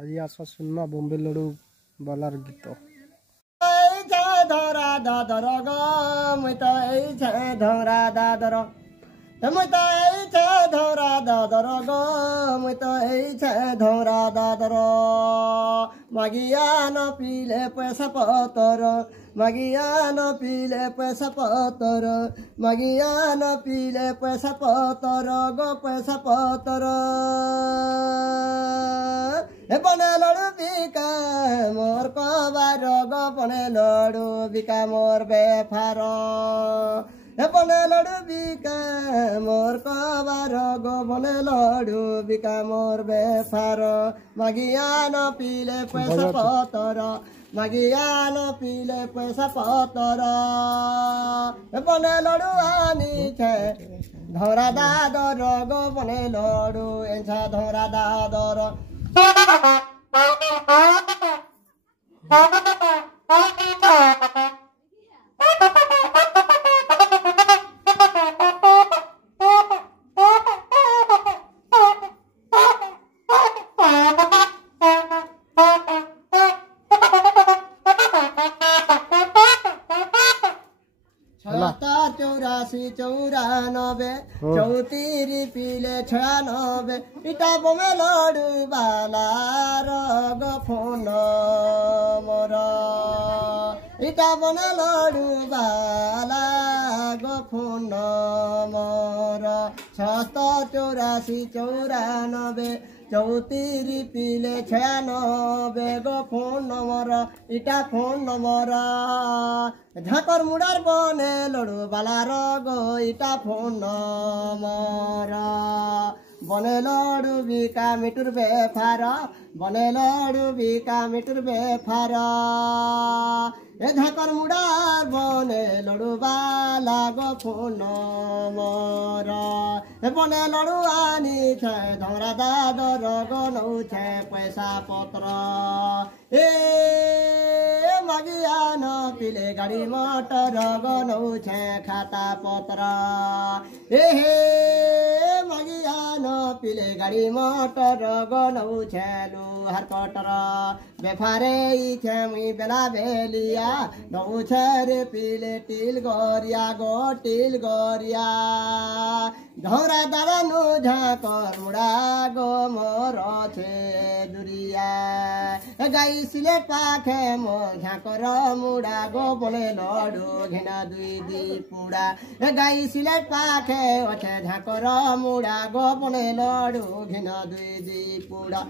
আজি আস শুনমা বম্বে লড়ু বালার গীত। ধরা দাদর গ মুই তো এই ধরা দাদর মুই তো এই ধরা দাদর গ মুই তো এই ধরা দাদর মাগিয়া ন পিলে পয়সা পতর মাগিয়া ন পিলে পয়সা পতর মাগিয়া ন পিলে পয়সা পতর গো পয়সা পতর বনে লড়ু বিকা মোর কবার গো বনে লড়ু বিকা মোর বেফার বনে লড়ু বিকা মোর কবার গো বনে লড়ু বিকা মোর বেফার মাগিয়া ন পিলে পয়সা পতর মাগিয়া ন পিলে পয়সা পতর বনে লড়ু আনিছে ধরা দাদর গো বনে লড়ু এছা ধরা দাদর चौरासी चौरानबे चौतीरी पिले 96 इटा बमे लड़ू बाला रग फोन मोर इटा बने लड़ू बाला ग फोन मोर 76 84 चौतीरी पिले 96 गो फोन नंबर इटा फोन नंबर झाकर मुडार बने लड़ू बालार गो इटा फोन नंबर बने लड़ू बिका मिटुर बेफार बने लड़ू बिका मिटुर बेफार ए झाकर मुडार बने लड़ू बाला गो फोन नंबर बने लड़ू आनी छे धरा दादर गो नौ छे पैसा पत्र ए मागिया न पिले गाड़ी मोटर गो नौ छे खाता पत्र ए हे मागिया न पिले गाड़ी मोटर गो नौ छे लोहार कटर बेफारे छे मुई बेला बेलिया नौ छे रे पिले टिल गोरिया गो टिल गोरिया धरा दादा नु झाकर मुड़ा गो मोर छे दुरिया गाई सिले पाखे मो झाकर मुड़ा गो बोले लड़ू घिना दुई दी पुड़ा गाई सिले पाखे ओछे झाकर मुड़ा गो बोले लड़ू घिना दुई दी पुड़ा